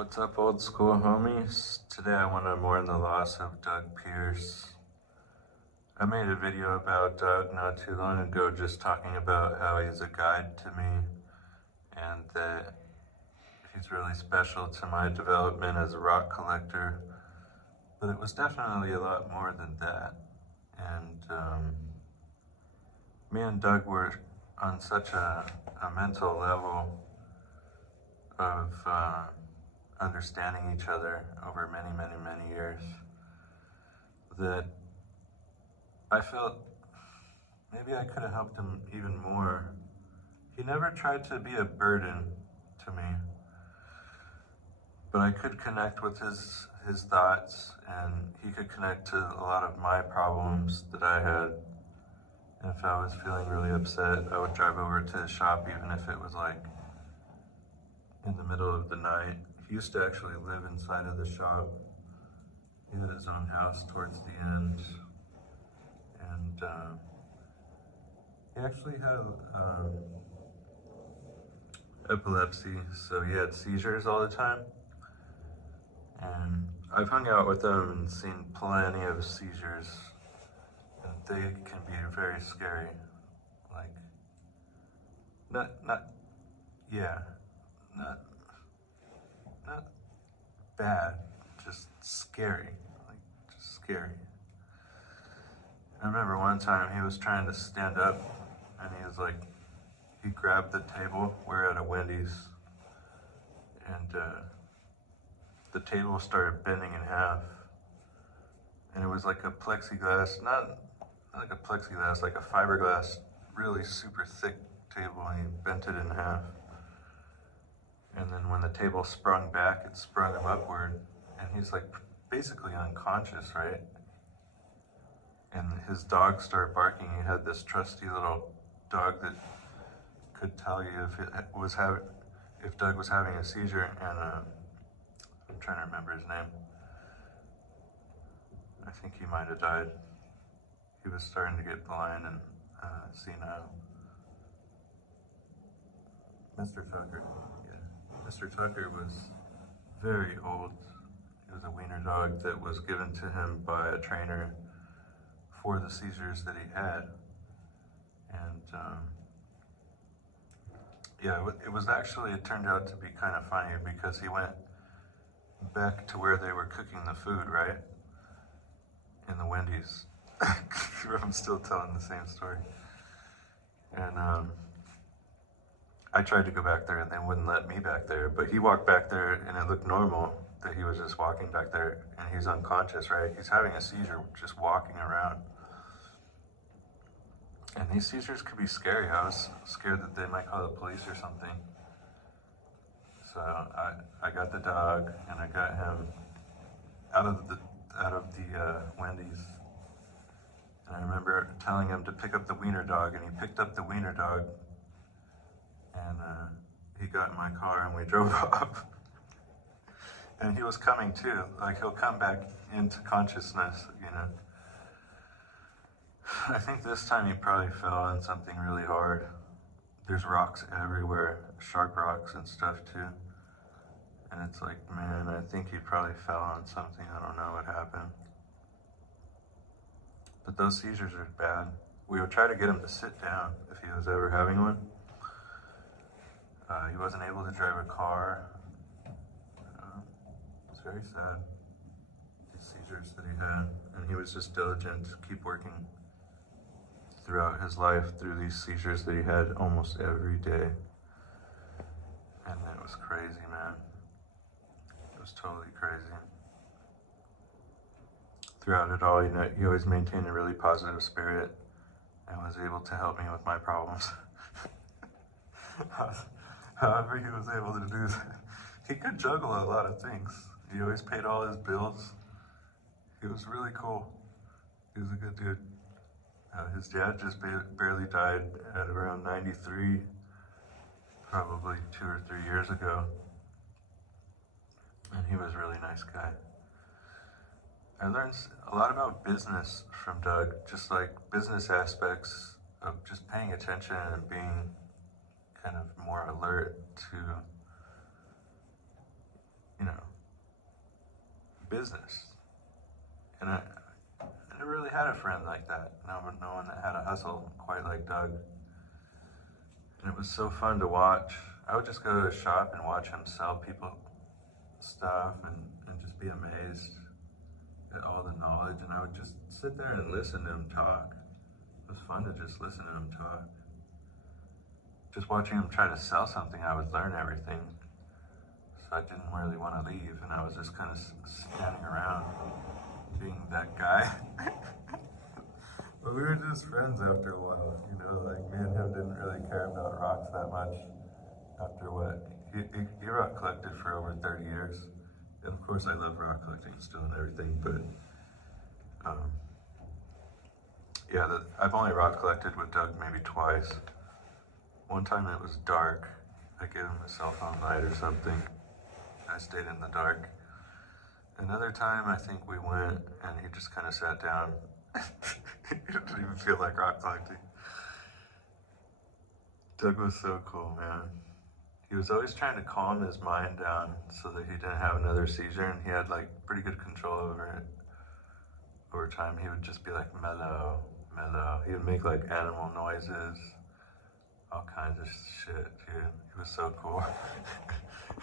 What's up, old school homies? Today I want to mourn the loss of Doug Pierce. I made a video about Doug not too long ago, just talking about how he's a guide to me and that he's really special to my development as a rock collector. But it was definitely a lot more than that. And me and Doug were on such a mental level of understanding each other over many years that I felt maybe I could have helped him even more. He never tried to be a burden to me, but I could connect with his thoughts, and he could connect to a lot of my problems that I had. And if I was feeling really upset, I would drive over to his shop, even if it was like in the middle of the night. He used to actually live inside of the shop. He had his own house towards the end. And he actually had epilepsy, so he had seizures all the time. And I've hung out with him and seen plenty of seizures. And they can be very scary. Like, not bad, just scary. Like, just scary. I remember one time he was trying to stand up, and he grabbed the table. We're at a Wendy's, and the table started bending in half. And it was like a plexiglass, not like a plexiglass, like a fiberglass, really super thick table, and he bent it in half. And then when the table sprung back, it sprung him upward, and he's like basically unconscious, right? And his dog started barking. He had this trusty little dog that could tell you if Doug was having a seizure. And I'm trying to remember his name. I think he might have died. He was starting to get blind and senile. Mr. Tucker. Yeah. Mr. Tucker was very old. He was a wiener dog that was given to him by a trainer for the seizures that he had. And it turned out to be kind of funny because he went back to where they were cooking the food, right? In the Wendy's. I'm still telling the same story. And I tried to go back there and they wouldn't let me back there, but he walked back there and it looked normal that he was just walking back there, and he's unconscious, right? He's having a seizure just walking around. And these seizures could be scary. I was scared that they might call the police or something. So I got the dog and I got him out of the Wendy's. And I remember telling him to pick up the wiener dog, and he picked up the wiener dog, and he got in my car and we drove off. And he was coming too. Like, he'll come back into consciousness, you know. I think this time he probably fell on something really hard. There's rocks everywhere, sharp rocks and stuff too. And it's like, man, I think he probably fell on something. I don't know what happened. But those seizures are bad. We would try to get him to sit down if he was ever having one. He wasn't able to drive a car. It's very sad, these seizures that he had. And he was just diligent to keep working throughout his life through these seizures that he had almost every day. And it was crazy, man. It was totally crazy. Throughout it all, he always maintained a really positive spirit and was able to help me with my problems. However he was able to do that. He could juggle a lot of things. He always paid all his bills. He was really cool. He was a good dude. His dad just barely died at around 93, probably 2 or 3 years ago. And he was a really nice guy. I learned a lot about business from Doug, just like business aspects of just paying attention and being kind of more alert to, business. And I never really had a friend like that. No one that had a hustle quite like Doug. And it was so fun to watch. I would just go to his shop and watch him sell people stuff and just be amazed at all the knowledge. And I would just sit there and listen to him talk. It was fun to just listen to him talk. Just watching him try to sell something, I would learn everything. So I didn't really want to leave, and I was just kind of standing around being that guy. But we were just friends after a while, you know, like me and him didn't really care about rocks that much after what? He rock collected for over 30 years. And of course I love rock collecting still and everything, but yeah, I've only rock collected with Doug maybe twice. One time it was dark. I gave him a cell phone light or something. I stayed in the dark. Another time I think we went and he just kind of sat down. He didn't even feel like rock collecting. Doug was so cool, man. He was always trying to calm his mind down so that he didn't have another seizure, and he had like pretty good control over it. Over time, he would just be like mellow, mellow. He would make like animal noises, all kinds of shit, dude. He was so cool.